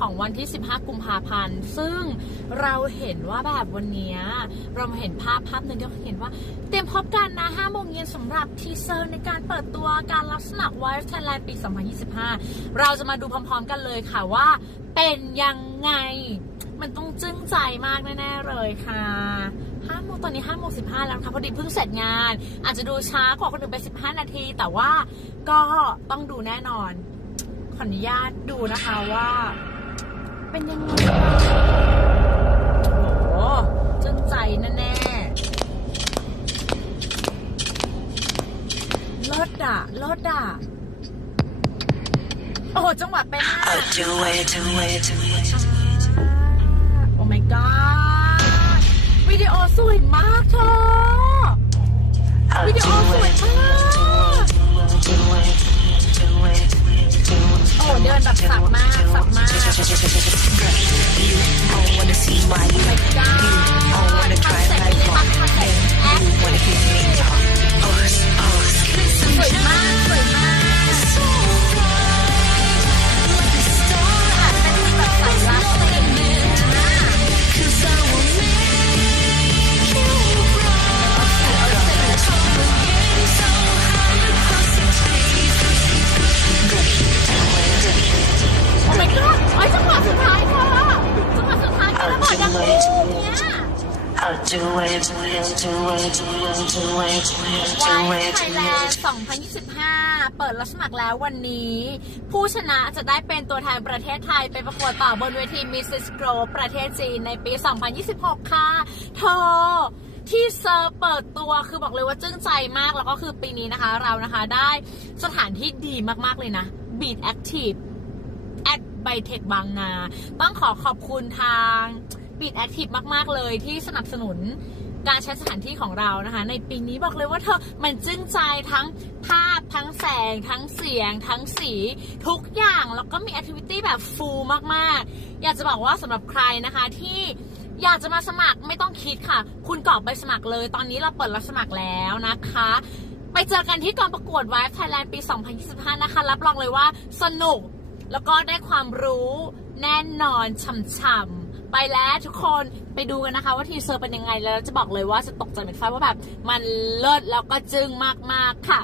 ของวันที่ 15 กุมภาพันธ์ ซึ่งเราเห็นว่าแบบวันนี้เราเห็นภาพภาพหนึ่งที่เราเห็นว่า เตรียมพบกันนะ5โมงเย็นสำหรับทีเซอร์ในการเปิดตัวการรับสมัคร Wife Thailand ปี 2025 เราจะมาดูพร้อมๆกันเลยค่ะว่าเป็นยังไงมันต้องจึ้งใจมากแน่ๆเลยค่ะ5โมงตอนนี้5โมง15แล้วนะคะพอดีเพิ่งเสร็จงาน อาจจะดูช้ากว่าคนอื่นไป15นาที แต่ว่าก็ต้องดูแน่นอน ออนุญาตดูนะคะว่า เป็นยังไงโอ้โหจึ้งใจแน่ๆเลิศอะเลิศอะ โอ้โหจังหวะเป็นมาก I'll do it, do it, do it. โอ้ my god 2025 เปิดรับสมัครแล้ววันนี้ ผู้ชนะจะได้เป็นตัวแทนประเทศไทย ไปประกวดต่อบนเวที Mrs. Grow ประเทศจีนในปี 2026 ค่ะเธอที่เซอร์เปิดตัวคือบอกเลยว่าจึ้งใจมากแล้วก็คือปีนี้นะคะเรานะคะได้สถานที่ดีมากๆเลยนะ Beat Active แอดไบเทคบางนา ต้องขอขอบคุณทาง บีดแอคทีฟมาก ๆ เลยที่สนับสนุนการใช้สถานที่ของเรานะคะ ในปีนี้บอกเลยว่าเธอมันจึ้งใจทั้งภาพทั้งแสง ทั้งเสียง ทั้งสีทุกอย่างแล้วก็มีแอคทิวิตี้แบบฟูลมาก ๆ อยากจะบอกว่าสำหรับใครนะคะที่อยากจะมาสมัครไม่ต้องคิดค่ะ คุณกรอกใบสมัครเลย ตอนนี้เราเปิดรับสมัครแล้วนะคะ ไปเจอกันที่กองประกวด Wife Thailand ปี 2025 นะคะ รับรองเลยว่าสนุกแล้วก็ได้ความรู้แน่นอนช่ำๆ ไปแล้วทุกคนไปดูกันนะคะ ว่าทีเซอร์เป็นยังไงแล้วจะบอกเลยว่าจะตกใจเป็นไฟว่าแบบ มันเลิศแล้วก็จึ้งมากๆค่ะ